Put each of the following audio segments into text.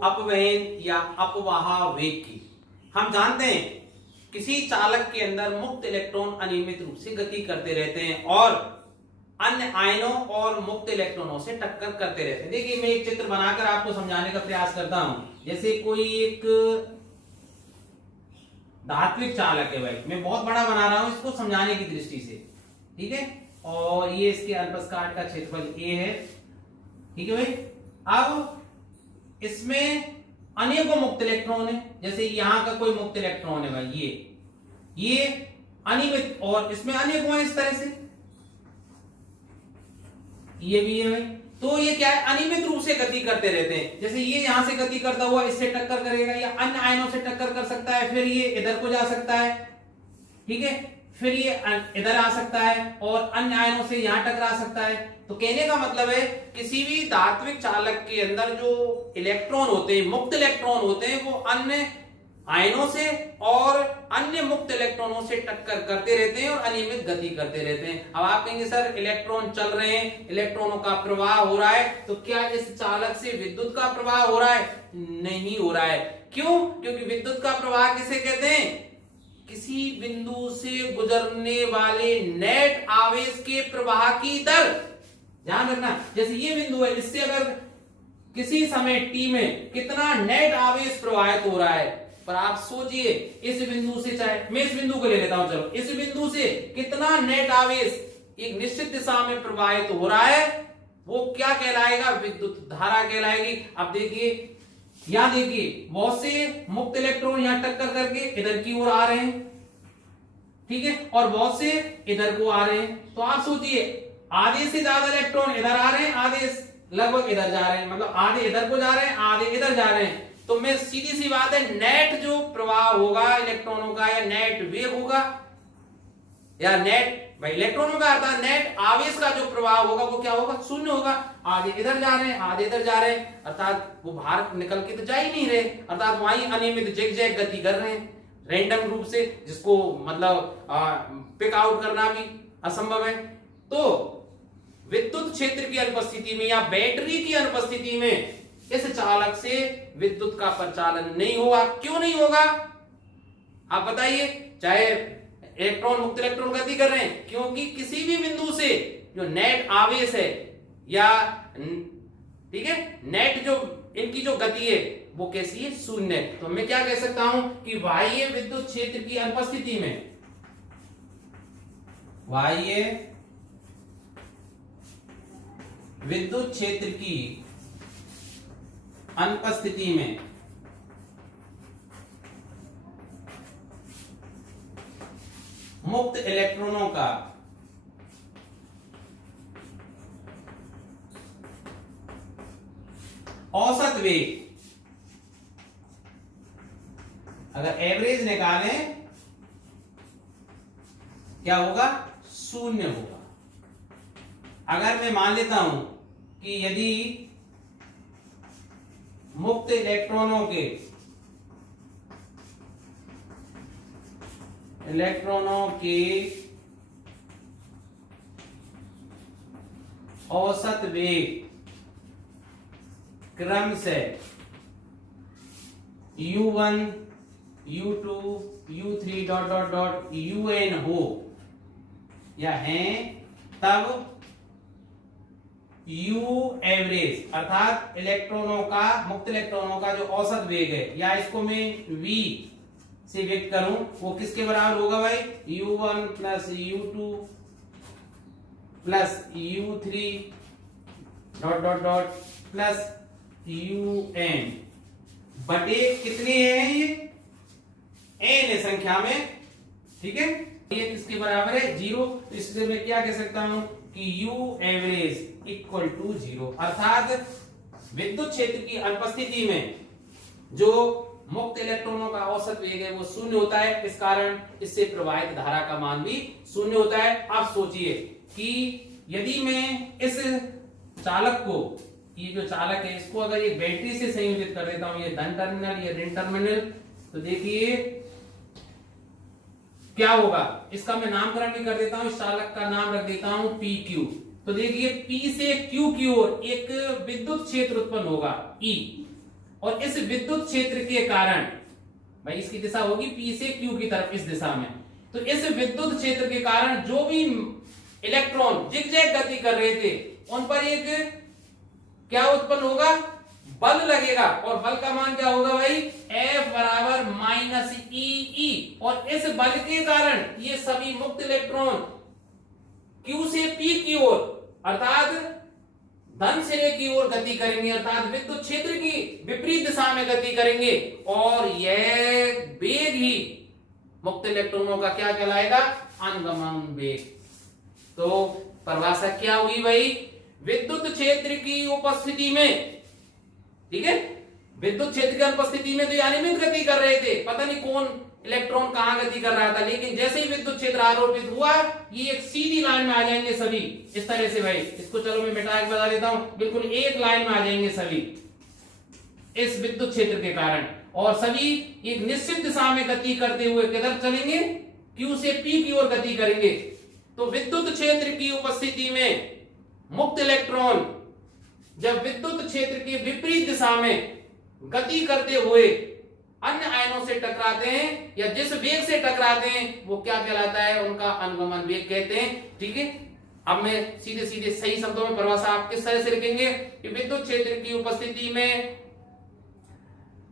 अपवहन या अपवाह वेग की। हम जानते हैं किसी चालक के अंदर मुक्त इलेक्ट्रॉन अनियमित रूप से गति करते रहते हैं और अन्य आयनों और मुक्त इलेक्ट्रॉनों से टक्कर करते रहते हैं। देखिए मैं एक चित्र बनाकर आपको समझाने का प्रयास करता हूं। जैसे कोई एक धात्विक चालक है भाई, मैं बहुत बड़ा बना रहा हूं इसको समझाने की दृष्टि से, ठीक है। और ये इसके अल्पस का क्षेत्रफल ए है, ठीक है भाई। अब इसमें अनेकों मुक्त इलेक्ट्रॉन है, जैसे यहां का कोई मुक्त इलेक्ट्रॉन है भाई, ये अनियमित, और इसमें अनेकों है इस तरह से, ये भी है भाई। तो ये क्या है, अनियमित रूप से गति करते रहते हैं। जैसे ये यहां से गति करता हुआ इससे टक्कर करेगा या अन्य आयनों से टक्कर कर सकता है, फिर ये इधर को जा सकता है, ठीक है, फिर ये इधर आ सकता है और अन्य आयनों से यहां टकरा सकता है। तो कहने का मतलब है किसी भी धात्विक चालक के अंदर जो इलेक्ट्रॉन होते हैं, मुक्त इलेक्ट्रॉन होते हैं, वो अन्य आयनों से और अन्य मुक्त इलेक्ट्रॉनों से टक्कर करते रहते हैं और अनियमित गति करते रहते हैं। अब आप कहेंगे सर इलेक्ट्रॉन चल रहे हैं, इलेक्ट्रॉनों का प्रवाह हो रहा है, तो क्या इस चालक से विद्युत का प्रवाह हो रहा है? नहीं हो रहा है। क्यों? क्योंकि विद्युत का प्रवाह किसे कहते हैं? किसी बिंदु से गुजरने वाले नेट आवेश के प्रवाह की दर। ध्यान रखना, जैसे ये बिंदु है, इससे अगर किसी समय टी में कितना नेट आवेश प्रवाहित हो रहा है, पर आप सोचिए इस बिंदु से, चाहे मैं इस बिंदु को ले लेता हूं, चलो इस बिंदु से कितना नेट आवेश एक निश्चित दिशा में प्रवाहित हो रहा है, वो क्या कहलाएगा? विद्युत धारा कहलाएगी। अब देखिए यहां देखिए बहुत से मुक्त इलेक्ट्रॉन यहां टक्कर करके इधर की ओर आ रहे हैं, ठीक है, और बहुत से इधर को आ रहे हैं। तो आप सोचिए आधे से ज्यादा इलेक्ट्रॉन इधर आ रहे हैं, आधे लगभग इधर जा रहे हैं, मतलब आधे इधर को जा रहे हैं, आधे इधर जा रहे हैं। तो मैं सीधी सी बात है, नेट जो प्रवाह होगा इलेक्ट्रॉनों का या नेट वेग होगा या नेट भाई इलेक्ट्रॉनों का अर्थात नेट आवेश का जो प्रवाह होगा वो क्या होगा? शून्य होगा। आधे इधर जा रहे हैं, आधे इधर जा रहे हैं, अर्थात वो बाहर निकल के तो जा ही नहीं रहे, अर्थात वहीं अनियमित जैग गति कर रहे हैं रैंडम रूप से, जिसको मतलब पिक आउट करना भी असंभव है। तो विद्युत क्षेत्र की अनुपस्थिति में या बैटरी की अनुपस्थिति में इस चालक से विद्युत का परिचालन नहीं होगा। क्यों नहीं होगा आप बताइए? चाहे इलेक्ट्रॉन मुक्त इलेक्ट्रॉन गति कर रहे हैं, क्योंकि किसी भी बिंदु से जो नेट आवेश है या ठीक है नेट जो इनकी जो गति है वो कैसी है? शून्य। तो मैं क्या कह सकता हूं कि बाह्य विद्युत क्षेत्र की अनुपस्थिति में, बाह्य विद्युत क्षेत्र की अनुपस्थिति में मुक्त इलेक्ट्रॉनों का औसत वेग, अगर एवरेज निकालें क्या होगा? शून्य होगा। अगर मैं मान लेता हूं कि यदि मुक्त इलेक्ट्रॉनों के औसत वेग क्रम से u1 u2 u3 dot dot dot un हो या हैं, तब u एवरेज अर्थात इलेक्ट्रॉनों का, मुक्त इलेक्ट्रॉनों का जो औसत वेग है, या इसको मैं v से व्यक्त करूं, वो किसके बराबर होगा भाई? u1 plus u2 plus u3 dot dot dot plus un बटे कितने हैं? ये n है संख्या में, ठीक है। ये किसके बराबर है? 0। तो इसलिए मैं क्या कह सकता हूं कि u एवरेज इक्वल टू 0, अर्थात विद्युत क्षेत्र की अनुपस्थिति में जो मुक्त इलेक्ट्रॉनों का औसत वेग है वो शून्य होता है। इस कारण इससे प्रवाहित धारा का मान भी शून्य होता है। अब सोचिए कि यदि मैं इस चालक को, ये जो चालक है इसको अगर एक बैटरी से संयोजित कर देता हूं, ये धन टर्मिनल, ये ऋण टर्मिनल, तो देखिए क्या होगा? इसका मैं नामकरण भी कर देता हूं, इस चालक का नाम रख देता हूं PQ। तो देखिए P से Q की ओर एक विद्युत क्षेत्र उत्पन्न होगा E, और इस विद्युत क्षेत्र के कारण, भाई इसकी दिशा होगी P से Q की तरफ, इस दिशा में, तो इस विद्युत क्षेत्र के कारण जो भी इलेक्ट्रॉन जिगजैग गति कर रहे थे उन पर एक क्या उत्पन्न होगा, बल लगेगा, और बल का मान क्या होगा भाई, F बराबर -EE, और इस बल के कारण ये सभी मुक्त इलेक्ट्रॉन Q से P की ओर अर्थात धन सिरे की ओर गति करेंगे, अर्थात विद्युत क्षेत्र की विपरीत दिशा में गति करेंगे, और यह वेग ही मुक्त इलेक्ट्रॉनों का क्या कहलाएगा, अनुगमन वेग। तो परिभाषा क्या हुई भाई, विद्युत क्षेत्र की उपस्थिति में, ठीक है, विद्युत क्षेत्र की अनुपस्थिति में तो ये अनियमित गति कर रहे थे, पता नहीं कौन इलेक्ट्रॉन कहां गति कर रहा था, लेकिन जैसे ही विद्युत क्षेत्र आरोपित हुआ ये एक सीधी लाइन में आ जाएंगे सभी, इस तरह से भाई, इसको चलो मैं मिटा के बता देता हूं, बिल्कुल एक लाइन में आ जाएंगे सभी इस विद्युत क्षेत्र के कारण, और सभी एक निश्चित दिशा में गति करते हुए किधर चलेंगे, Q से P की ओर गति करेंगे। तो विद्युत क्षेत्र की उपस्थिति में मुक्त इलेक्ट्रॉन जब विद्युत क्षेत्र की विपरीत दिशा में गति करते हुए अन्य आयनों से टकराते हैं, या जिस वेग से टकराते हैं वो क्या कहलाता है, उनका अनुगमन वेग कहते हैं। ठीक है, अब मैं सीधे सीधे सही शब्दों में परिभाषा आप किस तरह से लिखेंगे कि विद्युत क्षेत्र की उपस्थिति में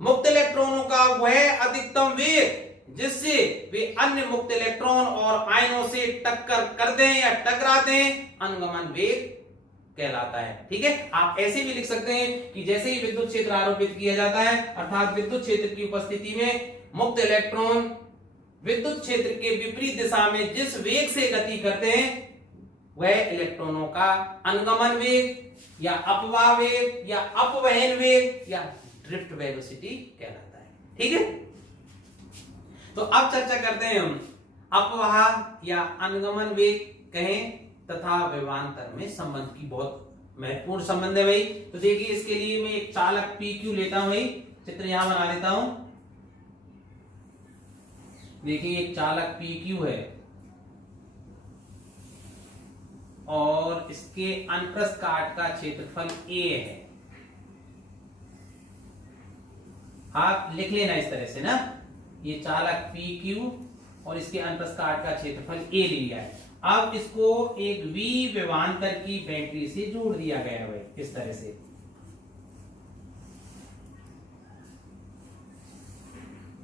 मुक्त इलेक्ट्रॉनों का वह अधिकतम वेग जिससे वे अन्य मुक्त इलेक्ट्रॉन और आयनों से टक्कर करते हैं या टकराते हैं, अनुगमन वेग कहलाता है। ठीक है, आप ऐसे भी लिख सकते हैं कि जैसे ही विद्युत क्षेत्र आरोपित किया जाता है, अर्थात विद्युत क्षेत्र की उपस्थिति में मुक्त इलेक्ट्रॉन विद्युत क्षेत्र के विपरीत दिशा में जिस वेग से गति करते हैं वह इलेक्ट्रॉनों का अनुगमन वेग या अपवाह वेग या अपवहन वेग या ड्रिफ्ट वेलोसिटी कहलाता है। ठीक है, तो अब चर्चा करते हैं हम अपवाह या अनुगमन वेग कहें तथा विभवांतर में संबंध की बहुत महत्वपूर्ण संबंध है भाई। तो देखिए इसके लिए मैं एक चालक PQ लेता हूं भाई, चित्र यहां बना देता हूं। देखिए एक चालक PQ है और इसके अनुप्रस्थ काट का क्षेत्रफल A है। आप लिख लेना इस तरह से ना, ये चालक PQ और इसके अनुप्रस्थ काट का क्षेत्रफल A ले लिया है। अब इसको एक V विभवांतर की बैटरी से जोड़ दिया गया है भाई, इस तरह से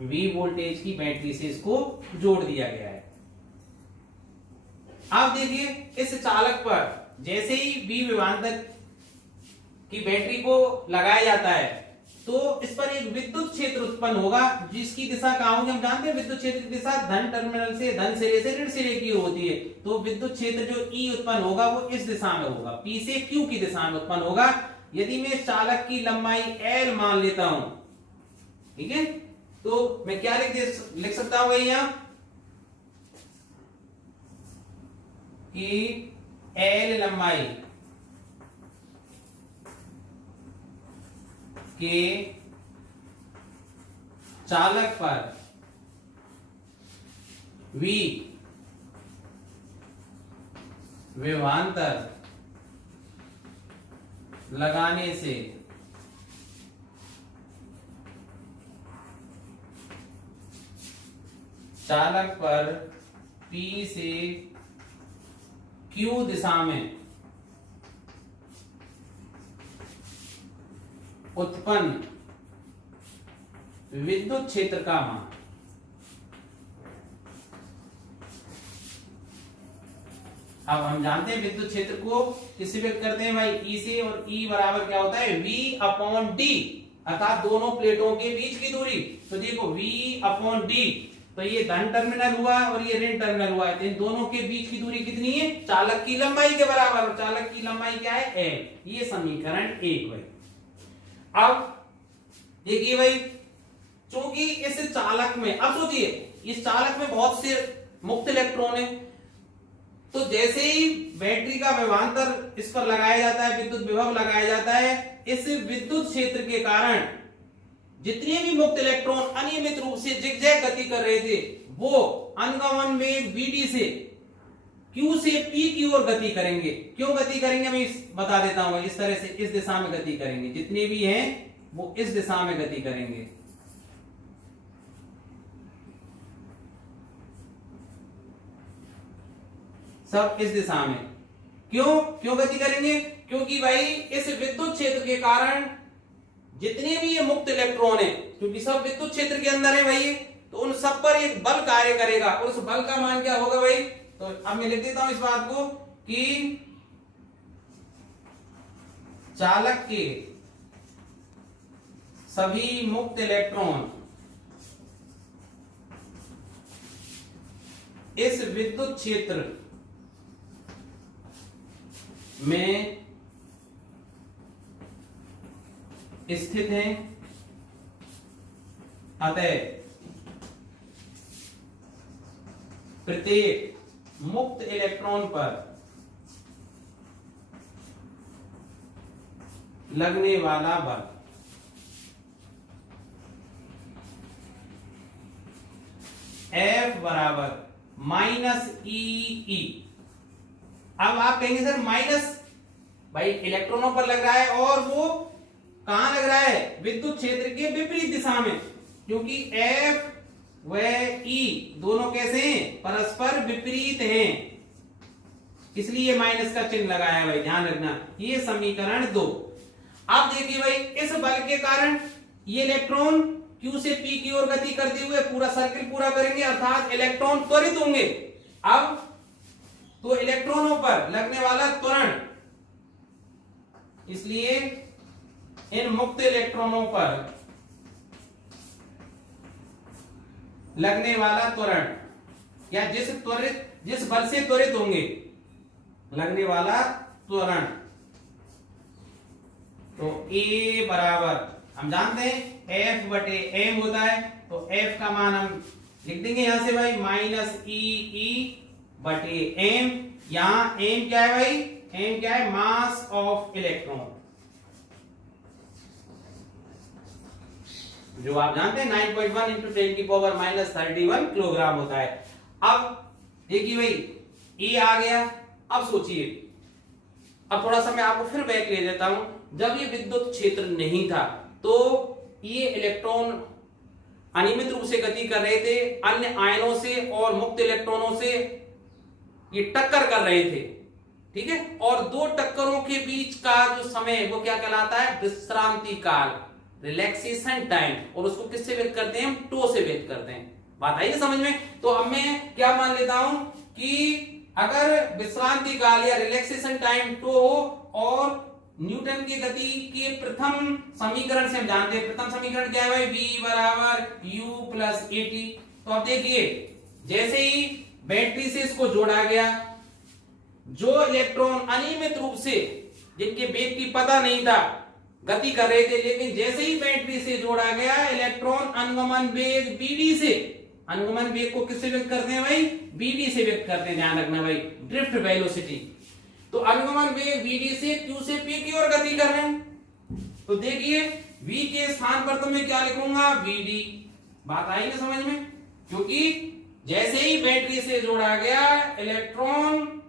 V वोल्टेज की बैटरी से इसको जोड़ दिया गया है। अब देखिए इस चालक पर जैसे ही V विभवांतर की बैटरी को लगाया जाता है तो इस पर एक विद्युत क्षेत्र उत्पन्न होगा जिसकी दिशा कहां होगी, हम जानते हैं विद्युत क्षेत्र की दिशा धन टर्मिनल से धन सिरे से ऋण सिरे की ओर होती है। तो विद्युत क्षेत्र जो E उत्पन्न होगा वो इस दिशा में होगा, P से Q की दिशा में उत्पन्न होगा। यदि मैं चालक की लंबाई L मान लेता हूं, ठीक है, तो मैं क्या लिख सकता हूं भाई यहां कि L लंबाई के चालक पर V विभवांतर लगाने से चालक पर P से Q दिशा में उत्पन्न विद्युत क्षेत्र का मान अब हम जानते हैं विद्युत क्षेत्र को किससे व्यक्त करते हैं भाई, E से, और E बराबर क्या होता है V/D, अर्थात दोनों प्लेटों के बीच की दूरी। तो देखो V/D, तो ये धन टर्मिनल हुआ और ये ऋण टर्मिनल हुआ है, तो इन दोनों के बीच की दूरी कितनी है, चालक की लंबाई के बराबर, और चालक की लंबाई क्या है, L। ये समीकरण 1 भाई। अब देखिए भाई, चूंकि इस चालक में, अब सोचिए इस चालक में बहुत से मुक्त इलेक्ट्रॉन है, तो जैसे ही बैटरी का विभवांतर इस पर लगाया जाता है, विद्युत विभव लगाया जाता है, इस विद्युत क्षेत्र के कारण जितने भी मुक्त इलेक्ट्रॉन अनियमित रूप से जिगजैग गति कर रहे थे वो अनुगमन वेग Vd से Q से P की ओर गति करेंगे। क्यों गति करेंगे मैं बता देता हूं, इस तरह से इस दिशा में गति करेंगे, जितने भी हैं वो इस दिशा में गति करेंगे। सब इस दिशा में। क्यों गति करेंगे? क्योंकि भाई इस विद्युत क्षेत्र के कारण जितने भी ये मुक्त इलेक्ट्रॉन है, क्योंकि सब विद्युत क्षेत्र के अंदर है भाई, तो उन सब पर एक बल कार्य करेगा और उस बल का मान क्या होगा भाई? तो अब मैं लिख देता हूं इस बात को कि चालक के सभी मुक्त इलेक्ट्रॉन इस विद्युत क्षेत्र में स्थित हैं, अतः प्रत्येक मुक्त इलेक्ट्रॉन पर लगने वाला बल F बराबर माइनस ई। अब आप कहेंगे सर माइनस, भाई इलेक्ट्रॉनों पर लग रहा है और वो कहां लग रहा है? विद्युत क्षेत्र के विपरीत दिशा में, क्योंकि F व E दोनों कैसे हैं? परस्पर विपरीत हैं, इसलिए माइनस का चिन्ह लगाया भाई, ध्यान रखना। ये समीकरण 2। अब देखिए भाई, इस बल के कारण ये इलेक्ट्रॉन Q से P की ओर गति करते हुए पूरा सर्किल पूरा करेंगे, अर्थात इलेक्ट्रॉन त्वरित होंगे। अब तो इलेक्ट्रॉनों पर लगने वाला त्वरण, इसलिए इन मुक्त इलेक्ट्रॉनों पर लगने वाला त्वरण या जिस बल से त्वरित होंगे लगने वाला त्वरण, तो A बराबर हम जानते हैं F बटे m होता है, तो F का मान हम लिख देंगे यहां से भाई माइनस ई बटे m। यहां m क्या है भाई? m क्या है? मास ऑफ इलेक्ट्रॉन, जो आप जानते हैं 9.1 इंटू 10 की पावर माइनस 31 किलोग्राम होता है। अब देखिए भाई ये आ गया। अब सोचिए, अब थोड़ा सा मैं आपको फिर बैक ले देता हूं। जब ये विद्युत क्षेत्र नहीं था तो ये इलेक्ट्रॉन अनियमित रूप से गति कर रहे थे, अन्य आयनों से और मुक्त इलेक्ट्रॉनों से ये टक्कर कर रहे थे, ठीक है। और दो टक्करों के बीच का जो समय वो क्या कहलाता है? विश्रांति काल, रिलैक्सेशन टाइम। और उसको किससे व्यक्त करते हैं? हम टो से व्यक्त करते हैं। बात आई ना समझ में? तो अब मैं क्या मान लेता हूं कि अगर विश्रांति काल या रिलैक्सेशन टाइम टो हो और न्यूटन की गति के प्रथम समीकरण से हम जानते हैं, प्रथम समीकरण क्या है भाई? v बराबर u प्लस ए टी। तो अब देखिए, जैसे ही बैटरी से इसको जोड़ा गया, जो इलेक्ट्रॉन अनियमित रूप से जिनके वेग की पता नहीं था गति कर रहे थे, लेकिन जैसे ही बैटरी से जोड़ा गया, इलेक्ट्रॉन अनुगमन वेग bd से, अनुगमन वेग को किससे व्यक्त करते हैं भाई? bd से व्यक्त करते हैं, ध्यान रखना भाई, ड्रिफ्ट वेलोसिटी। तो अनुगमन वेग bd से q से p की ओर गति कर रहे हैं। तो देखिए v के स्थान पर तो मैं क्या लिखूंगा? vd। बात आई ना समझ में? क्योंकि जैसे ही बैटरी से जोड़ा गया, इलेक्ट्रॉन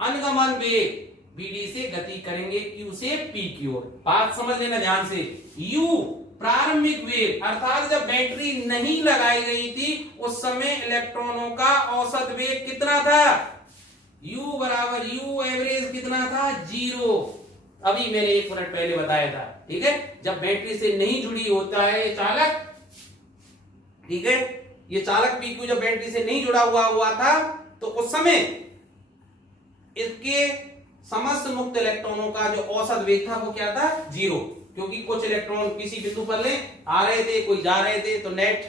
अनुगमन वेग bd से गति करेंगे q से p की ओर। बात समझ लेना ध्यान से। u प्रारंभिक वेग, अर्थात जब बैटरी नहीं लगाई गई थी उस समय इलेक्ट्रॉनों का औसत वेग कितना था? u बराबर u एवरेज कितना था? 0। अभी मैंने 1 मिनट पहले बताया था, ठीक है। जब बैटरी से नहीं जुड़ी होता है ये चालक, ठीक है, ये चालक PQ जब बैटरी से नहीं जुड़ा हुआ था तो उस समय इसके समस्त मुक्त इलेक्ट्रॉनों का जो औसत वेग था वो क्या था? 0। क्योंकि कुछ इलेक्ट्रॉन किसी बिंदु पर ले आ रहे थे, कोई जा रहे थे, तो नेट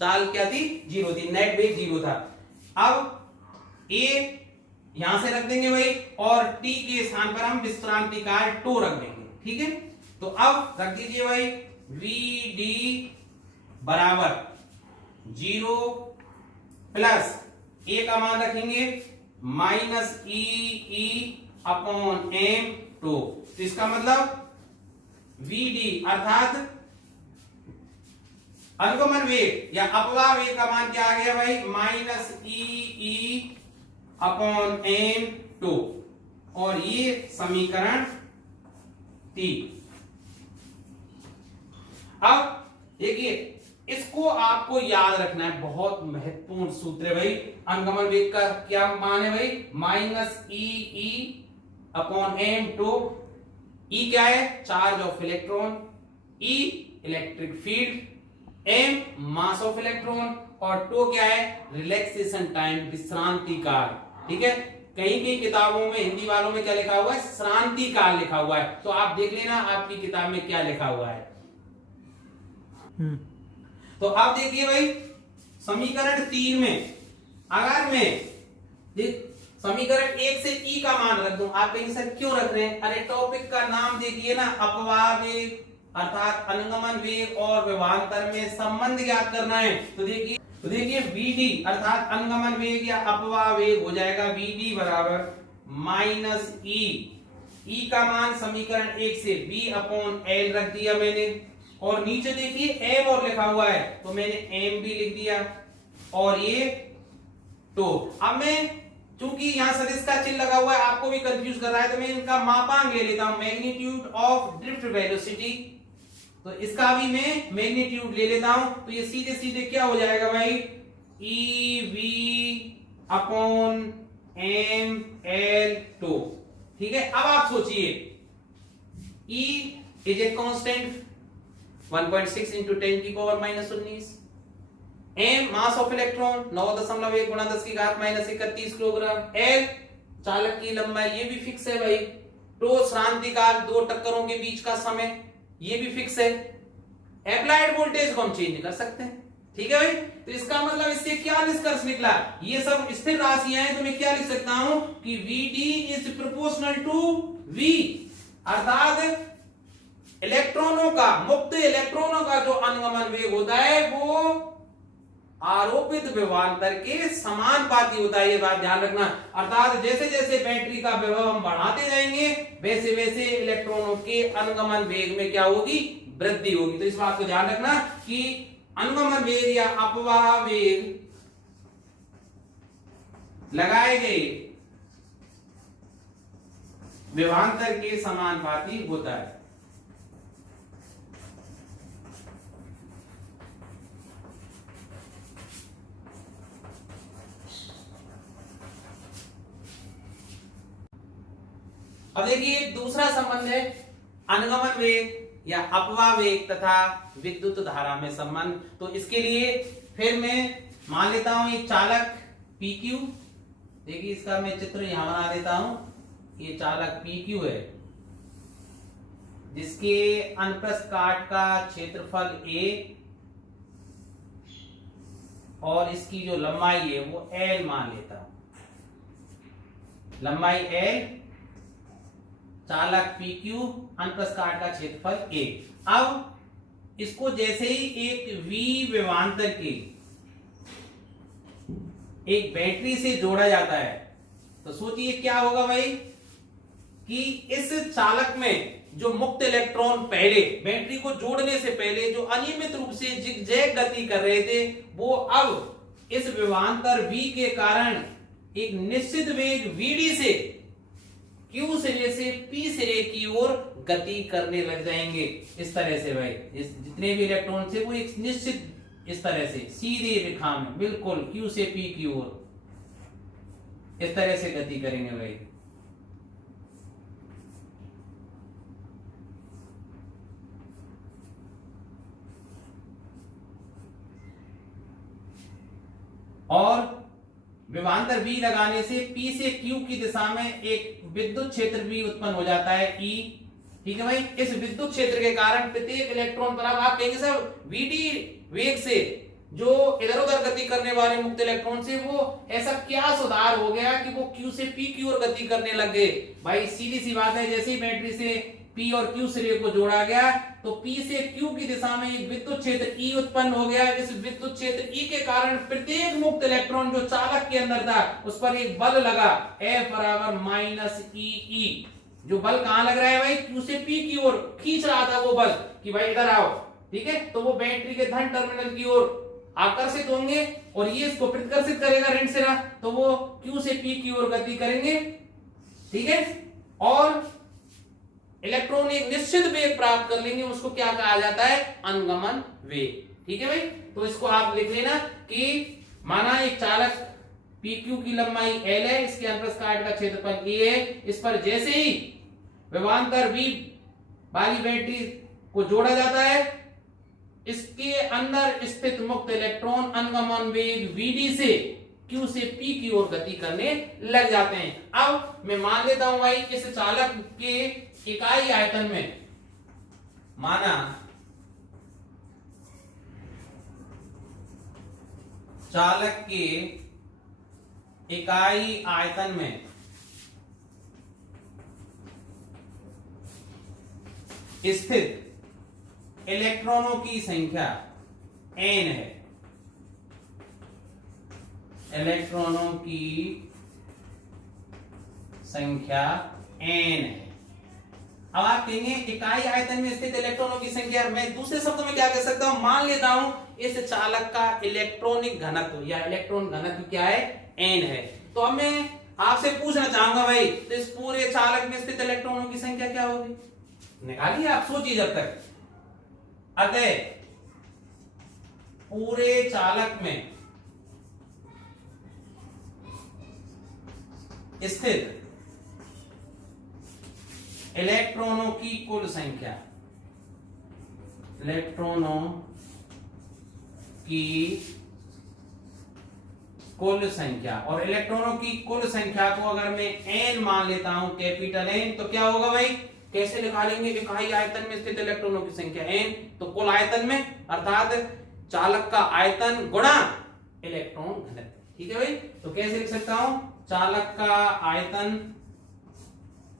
चाल क्या थी? 0 थी, नेट वेग 0 था। अब ए यहां से रख देंगे भाई, और टी के स्थान पर हम विश्रांति काल टो रख देंगे, ठीक है। तो अब रख दीजिए भाई वी डी बराबर 0 प्लस ए का मान रखेंगे माइनस ई अपॉन एम टो। तो इसका मतलब वी डी अर्थात अनुगमन वेग या अपवाह वेग का मान क्या आ गया भाई? माइनस ई अपॉन एम टू। और ये समीकरण 3। अब देखिए इसको आपको याद रखना है, बहुत महत्वपूर्ण सूत्र है भाई। अनुगमन वेग का क्या मान है भाई, माइनस ई अपॉन एम टू। ई क्या है, charge of electron, e electric field, m mass of electron और टो क्या है, रिलैक्सेशन टाइम, विश्रांति काल। ठीक है, कहीं कहीं किताबों में, हिंदी वालों में क्या लिखा हुआ है, श्रांति काल लिखा हुआ है, तो आप देख लेना आपकी किताब में क्या लिखा हुआ है। तो आप देखिए भाई समीकरण 3 में अगर मैं समीकरण 1 से ई का मान रख दूं, आप कहीं सर क्यों रख रहे हैं, अरे टॉपिक का नाम देखिए ना, अपवाह वेग अर्थात अनुगमन वेग और विभवांतर में संबंध ज्ञात करना है। तो देखिए वीडी अर्थात अनुगमन वेग या अपवाह वेग हो जाएगा वीडी बराबर माइनस ई का मान समीकरण 1 से बी अपॉन एल रख दिया मैंने, और नीचे देखिए एम और लिखा हुआ है तो मैंने एम भी लिख दिया, और ये तो अब मैं चूंकि यहां सदिश का चिन्ह लगा हुआ है आपको भी कंफ्यूज कर रहा है, तो मैं इनका मापांक ले लेता हूं, मैग्नीट्यूड ऑफ ड्रिफ्ट वेलोसिटी। तो इसका भी मैं मैग्नीट्यूड ले लेता हूं, तो ये सीधे सीधे क्या हो जाएगा भाई, E V upon M L two. ठीक है, अब आप सोचिए E is a constant 1.6 into 10 की power -19, M mass of electron 9.1 गुणा 10 की घात -31 किलोग्राम, एल चालक की लंबाई ये भी फिक्स है भाई, टो श्रांति काल, दो टक्करों के बीच का समय ये भी फिक्स है, एप्लाइड वोल्टेज को हम चेंज कर सकते हैं। ठीक है भाई, तो इसका मतलब इससे क्या निष्कर्ष निकला, ये सब स्थिर राशियां हैं, तो मैं क्या लिख सकता हूं कि Vd is proportional to V, अर्थात इलेक्ट्रॉनों का, मुक्त इलेक्ट्रॉनों का जो अनुगमन वेग होता है वो आरोपित विभवांतर के समानुपाती होता है, ये बात ध्यान रखना। अर्थात जैसे जैसे बैटरी का विभव हम बढ़ाते जाएंगे वैसे वैसे इलेक्ट्रॉनों के अनुगमन वेग में क्या होगी, वृद्धि होगी। तो इस बात को ध्यान रखना कि अनुगमन वेग या अपवाह वेग लगाए गए विभवांतर के समानुपाती होता है। अब देखिए दूसरा संबंध है अनुगमन वेग या अपवाह वेग तथा विद्युत धारा में संबंध। तो इसके लिए फिर मैं मान लेता हूं एक चालक PQ, देखिए इसका मैं चित्र यहां बना देता हूं, ये चालक PQ है जिसके अनुप्रस्थ काट का क्षेत्रफल A और इसकी जो लंबाई है वो L मान लेता हूं, लंबाई L, चालक PQ, अनुप्रस्थ काट का क्षेत्रफल A। अब इसको जैसे ही एक V विभवांतर के एक बैटरी से जोड़ा जाता है तो सोचिए क्या होगा भाई कि इस चालक में जो मुक्त इलेक्ट्रॉन पहले बैटरी को जोड़ने से पहले जो अनियमित रूप से जिगजैग गति कर रहे थे वो अब इस विभवांतर V के कारण एक निश्चित वेग Vd से Q सिरे से P सिरे की ओर गति करने लग जाएंगे। इस तरह से भाई इस जितने भी इलेक्ट्रॉन थे वो एक निश्चित इस तरह से सीधी रेखा में बिल्कुल Q से P की ओर इस तरह से गति करेंगे भाई। और विभवांतर V लगाने से P से Q की दिशा में एक विद्युत क्षेत्र भी उत्पन्न हो जाता है E। ठीक है भाई, इस विद्युत क्षेत्र के कारण प्रत्येक इलेक्ट्रॉन पर, अब आप कहेंगे सर Vd वेग से जो इधर उधर गति करने वाले मुक्त इलेक्ट्रॉन से वो ऐसा क्या सुधार हो गया कि वो Q से P की ओर गति करने लग गए। भाई सीधी सी बात है, जैसे ही बैटरी से P और Q सिरे को जोड़ा गया तो P से Q की दिशा में एक विद्युत क्षेत्र E उत्पन्न हो गया। इस विद्युत क्षेत्र E के कारण प्रत्येक मुक्त इलेक्ट्रॉन जो चालक के अंदर था उस पर एक बल लगा F बराबर -EE। जो बल कहां लग रहा है भाई, Q से P की ओर खींच रहा था वो बल कि भाई इधर आओ। ठीक है, तो वो बैटरी के धन टर्मिनल की ओर आकर्षित होंगे और ये इसको प्रतिकर्षित करेगा ऋण सिरा, तो वो Q से P की ओर गति करेंगे। ठीक है, और इलेक्ट्रॉन एक निश्चित वेग प्राप्त कर लेंगे, उसको क्या कहा जाता है? अनुगमन वेग। ठीक है भाई, तो इसको आप लिख लेना कि माना एक चालक PQ की लंबाई L है, इसके अनुप्रस्थ काट का क्षेत्रफल A है, इस पर जैसे ही विभवांतर V वाली बैटरी को जोड़ा जाता है, इसके अंदर स्थित मुक्त इलेक्ट्रॉन अनुगमन वेग Vd से Q से P की ओर गति करने लग जाते हैं। अब मैं मान लेता हूं भाई इस चालक के इकाई आयतन में, माना चालक के इकाई आयतन में स्थित इलेक्ट्रॉनों की संख्या n है, इलेक्ट्रॉनों की संख्या n है। अब आप कहेंगे इकाई आयतन में स्थित इलेक्ट्रॉनों की संख्या, मैं दूसरे शब्दों में क्या कह सकता हूं? मान लेता हूं इस चालक का इलेक्ट्रॉनिक घनत्व या इलेक्ट्रॉन घनत्व क्या है? n है। तो अब मैं आपसे पूछना चाहूंगा भाई, तो इस पूरे चालक में स्थित इलेक्ट्रॉनों की संख्या क्या होगी? निकालिए, आप सोचिए जब तक। अतः पूरे चालक में स्थित इलेक्ट्रॉनों की कुल संख्या, इलेक्ट्रॉनों की कुल संख्या, और इलेक्ट्रॉनों की कुल संख्या को अगर मैं n मान लेता हूं, कैपिटल N, तो क्या होगा भाई? कैसे निकालेंगे इकाई आयतन में स्थित इलेक्ट्रॉनों की संख्या n? तो कुल आयतन में, अर्थात चालक का आयतन गुणा इलेक्ट्रॉन घनत्व। ठीक है भाई, तो कैसे लिख सकता हूं? चालक का आयतन,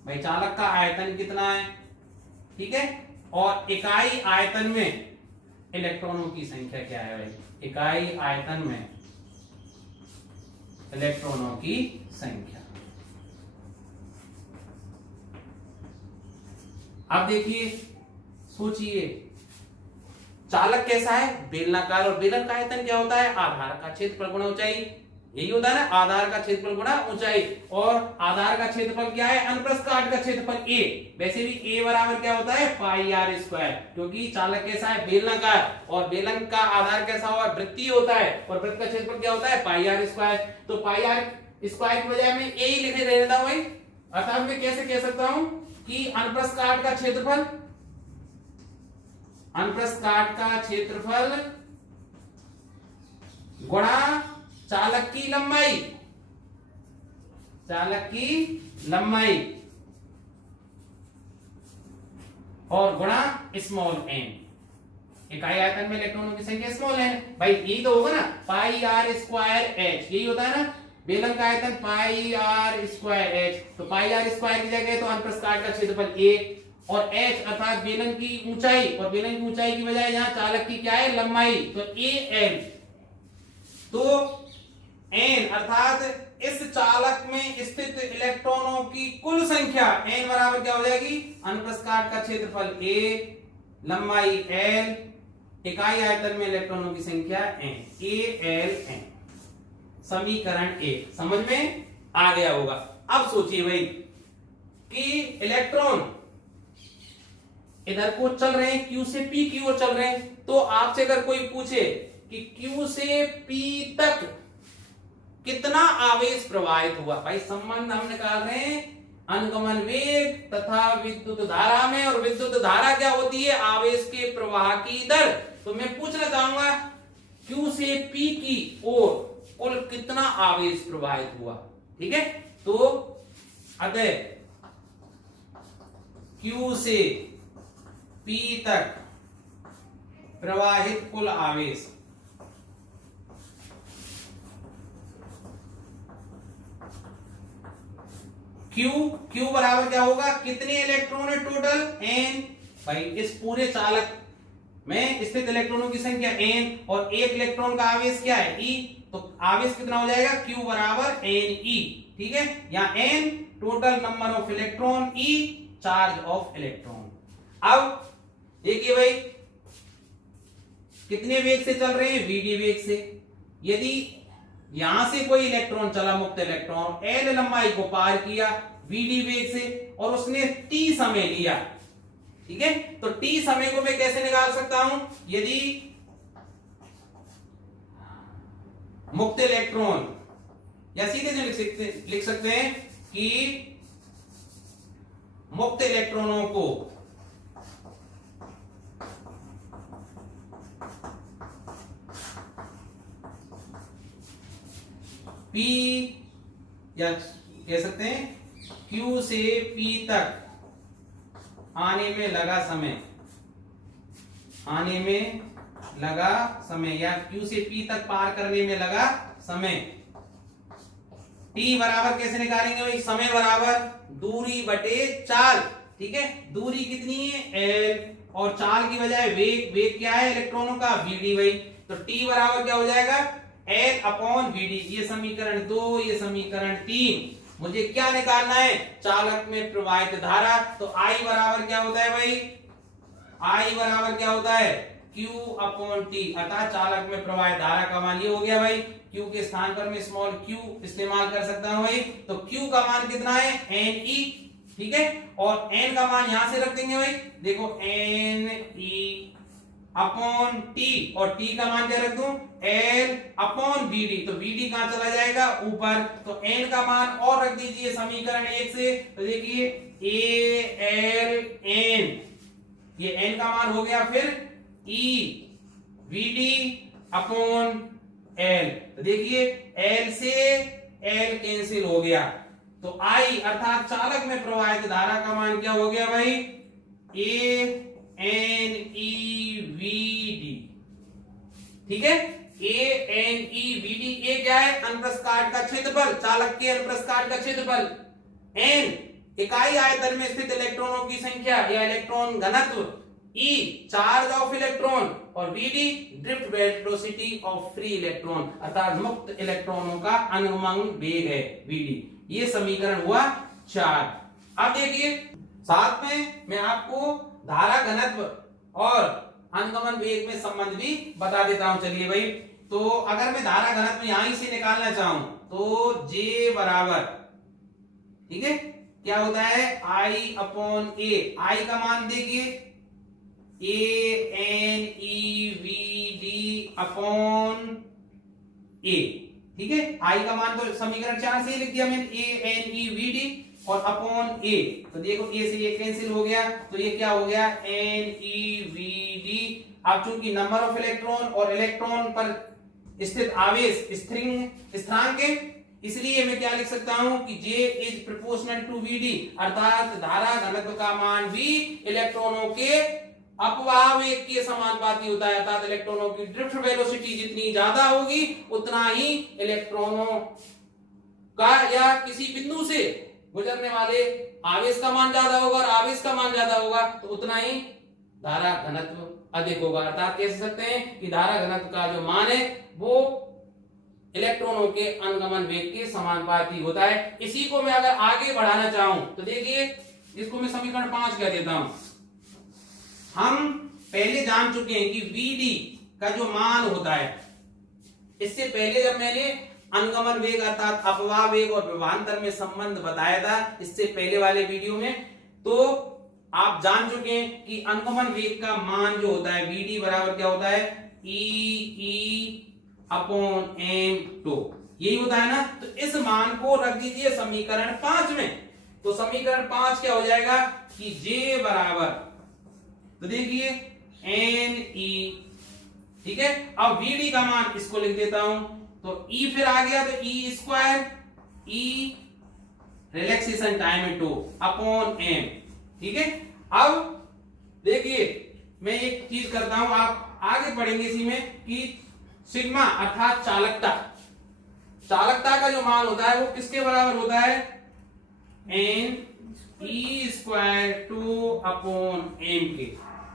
भाई चालक का आयतन कितना है? ठीक है, और इकाई आयतन में इलेक्ट्रॉनों की संख्या क्या है भाई? इकाई आयतन में इलेक्ट्रॉनों की संख्या। अब देखिए, सोचिए, चालक कैसा है? बेलनाकार, और बेलन का आयतन क्या होता है? आधार का क्षेत्रफल गुणा ऊंचाई, यही होता है ना, आधार का क्षेत्रफल गुणा ऊंचाई। और आधार का क्षेत्रफल क्या है? अनुप्रस्थ काट का क्षेत्रफल A। वैसे भी A बराबर क्या होता है? पाई आर स्क्वायर, क्योंकि चालक कैसा है? बेलनाकार, और बेलन का आधार कैसा होगा? वृत्तीय होता है, और वृत्त का क्षेत्रफल क्या होता है? पाई आर स्क्वायर। तो पाई आर स्क्वायर की बजाय मैं A ही लिखे रहता हूं भाई। अर्थात मैं कैसे कह सकता हूं कि अनुप्रस्थ काट का क्षेत्रफल, अनुप्रस्थ काट का क्षेत्रफल गुणा चालक की लंबाई, चालक की लंबाई, और गुणा स्मॉल n। इकाई आयतन में इलेक्ट्रॉनों की संख्या स्मॉल n, भाई यही तो होगा ना, पाई आर स्क्वायर h, यही होता है ना। बेलन का आयतन पाई आर स्क्वायर h, तो पाई आर स्क्वायर की जगह तो अनुप्रस्थ काट का क्षेत्रफल a, और h अर्थात बेलन की ऊंचाई, और बेलन की ऊंचाई की बजाय यहां चालक की क्या है? लंबाई, तो a n। तो n अर्थात इस चालक में स्थित इलेक्ट्रॉनों की कुल संख्या n बराबर क्या हो जाएगी? अनुप्रस्थ काट का क्षेत्रफल a, लंबाई l, इकाई आयतन में इलेक्ट्रॉनों की संख्या n, ALN। समीकरण 1 समझ में आ गया होगा। अब सोचिए भाई कि इलेक्ट्रॉन इधर को चल रहे हैं, Q से P की ओर चल रहे हैं, तो आपसे अगर कोई पूछे कि Q से P तक कितना आवेश प्रवाहित हुआ, भाई संबंध हम निकाल रहे हैं अनुगमन वेग तथा विद्युत धारा में, और विद्युत धारा क्या होती है? आवेश के प्रवाह की दर। तो मैं पूछना चाहूंगा Q से P की ओर कुल कितना आवेश प्रवाहित हुआ? ठीक है, तो अतः Q से P तक प्रवाहित कुल आवेश Q बराबर क्या होगा? कितने इलेक्ट्रॉन है टोटल? n। भाई इस पूरे चालक में स्थित इलेक्ट्रॉनों की संख्या n, और एक इलेक्ट्रॉन का आवेश क्या है? E। तो आवेश कितना हो जाएगा? Q बराबर Ne। ठीक है, यहाँ n total number of electron, E charge of electron. अब देखिए भाई कितने वेग से चल रहे हैं? Vd वेग से। यदि यहां से कोई इलेक्ट्रॉन चला, मुक्त इलेक्ट्रॉन एल लंबाई को पार किया वीडी वेग से और उसने टी समय लिया, ठीक है। तो टी समय को मैं कैसे निकाल सकता हूं, यदि मुक्त इलेक्ट्रॉन, या सीधे से लिख सकते हैं कि मुक्त इलेक्ट्रॉनों को P, या कह सकते हैं Q से P तक आने में लगा समय, आने में लगा समय, या Q से P तक पार करने में लगा समय। T बराबर कैसे निकालेंगे भाई, समय बराबर दूरी बटे चाल, ठीक है। दूरी कितनी है L और चाल की बजाय वेग, वेग क्या है इलेक्ट्रॉनों का Vd भाई। तो T बराबर क्या हो जाएगा L अपॉन Vd। ये समीकरण 2, ये समीकरण 3। मुझे क्या निकालना है, चालक में प्रवाहित धारा। तो I बराबर क्या होता है भाई, I बराबर क्या होता है Q अपॉन T, अर्थात चालक में प्रवाहित धारा का मान ये हो गया भाई। Q के स्थान पर मैं स्मॉल q इस्तेमाल कर सकता हूं भाई। तो Q का मान कितना है Ne, ठीक है। और N का मान यहां से रख देंगे भाई, देखो Ne अपॉन T, और T का मान क्या रख दूं L अपॉन Vd। तो Vd कहां चला जाएगा ऊपर, तो N का मान और रख दीजिए समीकरण 1 से। तो देखिए ALN, ये N का मान हो गया, फिर E Vd अपॉन L। तो देखिए L से L कैंसिल हो गया, तो I अर्थात चालक में प्रवाहित धारा का मान क्या हो गया भाई, ANEVD, ठीक है। ANEVD, ये क्या है अनुप्रस्थ काट का क्षेत्रफल, चालक के अनुप्रस्थ काट का क्षेत्रफल। N इकाई आयतन में स्थित इलेक्ट्रॉनों की संख्या या इलेक्ट्रॉन घनत्व, E चार्ज ऑफ इलेक्ट्रॉन, और Vd drift velocity of free electron, अर्थात मुक्त इलेक्ट्रॉनों का अनुमंग वेग है Vd। ये समीकरण हुआ 4। अब देखिए साथ में मैं आपको धारा घनत्व और अनुगमन वेग में संबंध भी बता देता हूं। चलिए भाई, तो अगर मैं धारा घनत्व यहां से निकालना चाहूं तो J बराबर, ठीक है, क्या होता है I अपॉन A। I का मान देखिए ANEVD अपॉन A, ठीक है। I का मान तो समीकरण 4 से ही लिख दिया मैंने, ANEVD और अपॉन A। तो देखो A से ये कैंसिल हो गया, तो ये क्या हो गया NEVD। अब चूंकि नंबर ऑफ इलेक्ट्रॉन और इलेक्ट्रॉन पर स्थित आवेश स्थिरांक है, इसलिए मैं क्या लिख सकता हूं कि J is proportional to Vd, अर्थात धारा घनत्व का मान भी इलेक्ट्रॉनों के अपवाह वेग के समानुपाती होता है, अर्थात इलेक्ट्रॉनों की ड्रिफ्ट वेलोसिटी जितनी ज्यादा होगी उतना ही इलेक्ट्रॉनों का या किसी बिंदु से गुजरने वाले आवेश का मान ज्यादा होगा, और आवेश का मान ज्यादा होगा तो उतना ही धारा घनत्व अधिक होगा। अर्थात कह सकते हैं कि धारा घनत्व का जो मान है वो इलेक्ट्रॉनों के अनुगमन वेग के समानुपाती होता है। इसी को मैं अगर आगे बढ़ाना चाहूं तो देखिए, इसको मैं समीकरण 5 कह देता हूं। हम पहले जान चुके हैं कि Vd का जो मान होता है, इससे पहले जब मैंने अनुगमन वेग अर्थात अपवाह वेग और विभवांतर में संबंध बताया था इससे पहले वाले वीडियो में, तो आप जान चुके हैं कि अनुगमन वेग का मान जो होता है Vd बराबर क्या होता है E अपॉन m2, यही होता है ना। तो इस मान को रख दीजिए समीकरण 5 में। तो समीकरण 5 क्या हो जाएगा कि J बराबर, तो देखिए Ne, ठीक है। अब Vd का मान इसको लिख देता हूं, तो E फिर आ गया तो E square, E relaxation time है 2 अपॉन m, ठीक है। अब देखिए मैं एक चीज करता हूं, आप आगे पढ़ेंगे इसी में कि सिग्मा अर्थात चालकता, चालकता का जो मान होता है वो किसके बराबर होता है n E square 2 upon m के।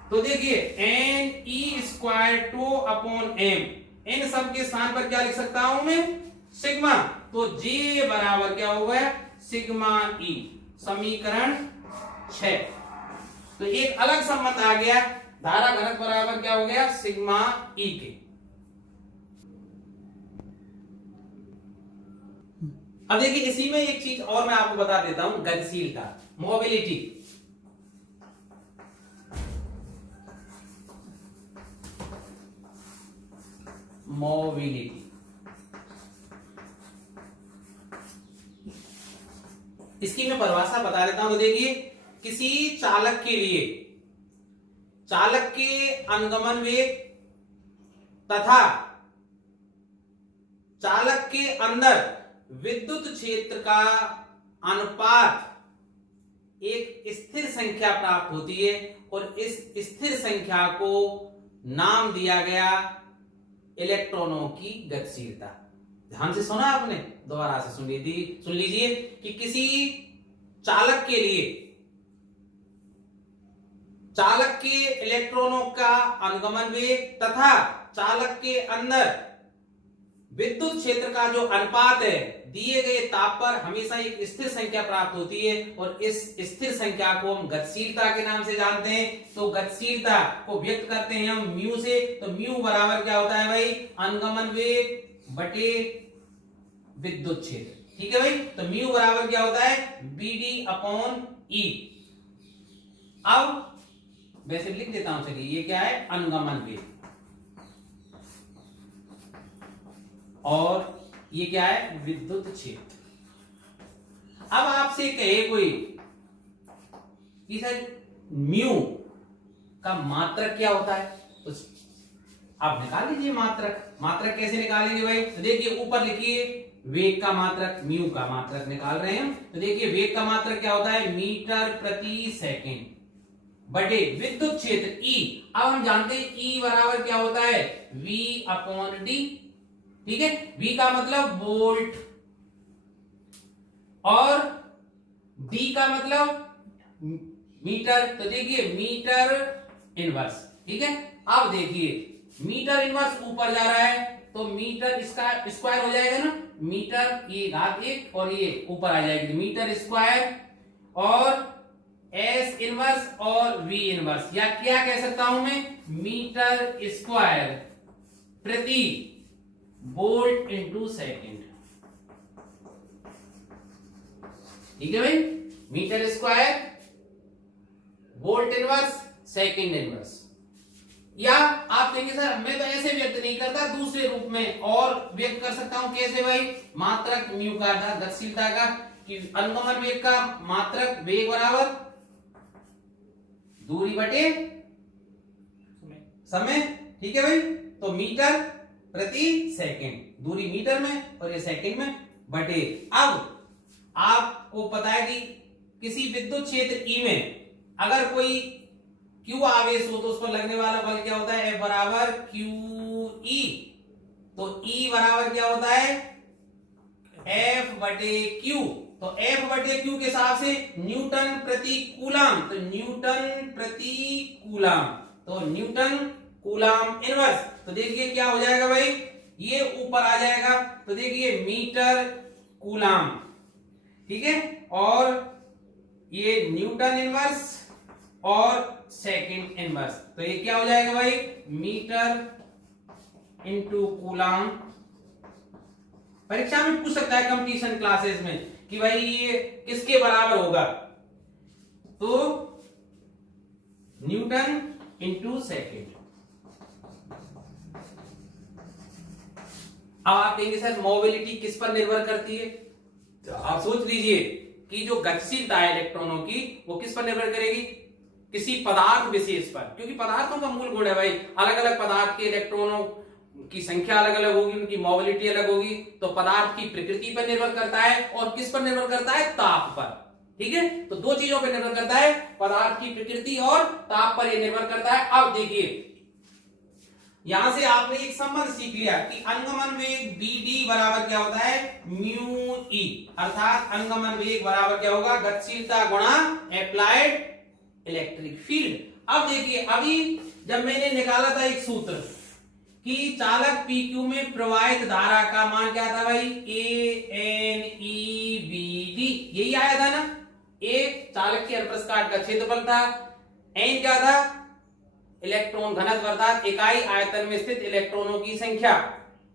तो देखिए n E square 2 upon m, इन सब के स्थान पर क्या लिख सकता हूं मैं सिग्मा। तो J बराबर क्या हो गया सिग्मा E, समीकरण 6। तो एक अलग संबंध आ गया, धारा घनत्व बराबर क्या हो गया सिग्मा E के। अब देखिए इसी में एक चीज और मैं आपको बता देता हूं, गतिशीलता, मोबिलिटी। मोबिलिटी इसकी मैं परिभाषा बता देता हूं। तो देखिए किसी चालक के लिए चालक के अनुगमन वेग तथा चालक के अंदर विद्युत क्षेत्र का अनुपात एक स्थिर संख्या प्राप्त होती है और इस स्थिर संख्या को नाम दिया गया इलेक्ट्रॉनों की गतिशीलता। ध्यान से सुना आपने, दोबारा से सुन लीजिए कि किसी चालक के लिए चालक के इलेक्ट्रॉनों का अनुगमन वेग तथा चालक के अंदर विद्युत क्षेत्र का जो अनुपात है दिए गए ताप पर हमेशा एक स्थिर संख्या प्राप्त होती है और इस स्थिर संख्या को हम गतिशीलता के नाम से जानते हैं। तो गतिशीलता को व्यक्त करते हैं हम म्यू से। तो म्यू बराबर क्या होता है भाई, अनुगमन वेग बटे विद्युत क्षेत्र। ठीक है भाई, तो म्यू बराबर क्या होता है, बीडी अपॉन ई। अब वैसे लिख देता हूं, चलिए ये क्या है, अनुगमन वेग, और ये क्या है, विद्युत क्षेत्र। अब आपसे कहे कोई कि सर म्यू का मात्रक क्या होता है, तो आप निकाल लीजिए मात्रक। मात्रक कैसे निकालेंगे भाई, तो देखिए ऊपर लिखिए वेग का मात्रक, म्यू का मात्रक निकाल रहे हैं। तो देखिए वेग का मात्रक क्या होता है, मीटर प्रति सेकंड बटे विद्युत क्षेत्र ई। अब हम जानते हैं ई बराबर क्या होता है, V अपॉन डी। ठीक है, V का मतलब वोल्ट और D का मतलब मीटर। तो देखिए मीटर इनवर्स। ठीक है, अब देखिए मीटर इनवर्स ऊपर जा रहा है तो मीटर इसका स्क्वायर हो जाएगा ना, मीटर ये घात 1 और ये ऊपर आ जाएगी मीटर स्क्वायर और S इनवर्स और V इनवर्स, या क्या कह सकता हूं मैं, मीटर स्क्वायर प्रति वोल्ट इंटू सेकेंड। ठीक है भाई, metre square volt inverse second inverse. या आप कहेंगे सर मैं तो ऐसे व्यक्त नहीं करता, दूसरे रूप में और व्यक्त कर सकता हूं। कैसे भाई, मात्रक म्यू का था गतिशीलता का, कि अनुगमन वेग का मात्रक वेग बराबर दूरी बटे समय। ठीक है भाई, तो मीटर प्रति सेकंड, दूरी मीटर में और ये सेकंड में बटे। अब आपको पता है कि किसी विद्युत क्षेत्र ई में अगर कोई क्यू आवेश हो तो उस पर लगने वाला बल क्या होता है, F बराबर क्यू ई। तो E बराबर क्या होता है, F बटे क्यू। तो F बटे क्यू के हिसाब से न्यूटन प्रति कूलाम, तो न्यूटन प्रति कूलाम, तो न्यूटन कूलाम इनवर्स। तो देखिए क्या हो जाएगा भाई, ये ऊपर आ जाएगा। तो देखिए मीटर कूलाम, ठीक है, और ये न्यूटन इनवर्स और सेकंड इनवर्स। तो ये क्या हो जाएगा भाई, मीटर इंटू कूलाम। परीक्षा में पूछ सकता है कंपटीशन क्लासेस में कि भाई ये किसके बराबर होगा, तो न्यूटन इंटू सेकेंड। अब आप कहेंगे सर मोबिलिटी किस पर निर्भर करती है, तो आप सोच लीजिए कि जो गतिशीलता है इलेक्ट्रॉनों की वो किस पर निर्भर करेगी, किसी पदार्थ विशेष पर, क्योंकि पदार्थों का मूल गुण है भाई, अलग अलग पदार्थ के इलेक्ट्रॉनों की संख्या अलग अलग होगी, उनकी मोबिलिटी अलग होगी। तो पदार्थ की प्रकृति पर निर्भर करता है और किस पर निर्भर करता है, ताप पर। ठीक है, तो दो चीजों पर निर्भर करता है, पदार्थ की प्रकृति और ताप पर यह निर्भर करता है। अब देखिए यहां से आपने एक संबंध सीख लिया कि अनुगमन वेग BD बराबर क्या होता है, म्यू ई, अर्थात अनुगमन वेग बराबर क्या होगा, गतिशीलता गुणा एप्लाइड इलेक्ट्रिक फील्ड। अब देखिए अभी जब मैंने निकाला था एक सूत्र कि चालक PQ में प्रवाहित धारा का मान क्या था भाई, ANEBD, यही आया था ना। एक चालक के अनुप्रस्थ काट का क्षेत्रफल था, N क्या था, इलेक्ट्रॉन घनत्व अर्थात इकाई आयतन में स्थित इलेक्ट्रॉनों की संख्या,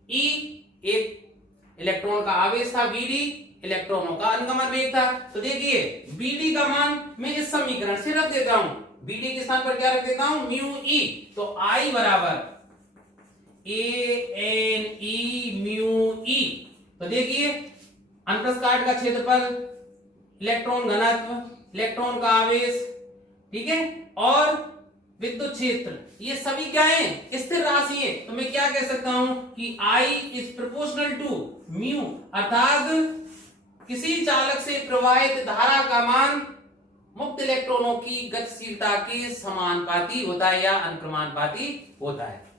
E एक इलेक्ट्रॉन का आवेश था, BD इलेक्ट्रॉनों का अनुगमन वेग था। तो देखिए BD का मान मैं इस समीकरण से रख देता हूं, BD के स्थान पर क्या रख देता हूं, म्यू ई। तो I बराबर ANE म्यू ई। तो देखिए अनुप्रस्थ काट का क्षेत्रफल, इलेक्ट्रॉन घनत्व, इलेक्ट्रॉन का आवेश, ठीक है, और विद्युत क्षेत्र, ये सभी क्या है, स्थिर राशि है। तो मैं क्या कह सकता हूं कि I is proportional to mu, अर्थात किसी चालक से प्रवाहित धारा का मान मुक्त इलेक्ट्रॉनों की गतिशीलता के समानुपाती होता है या अनुक्रमानुपाती होता है।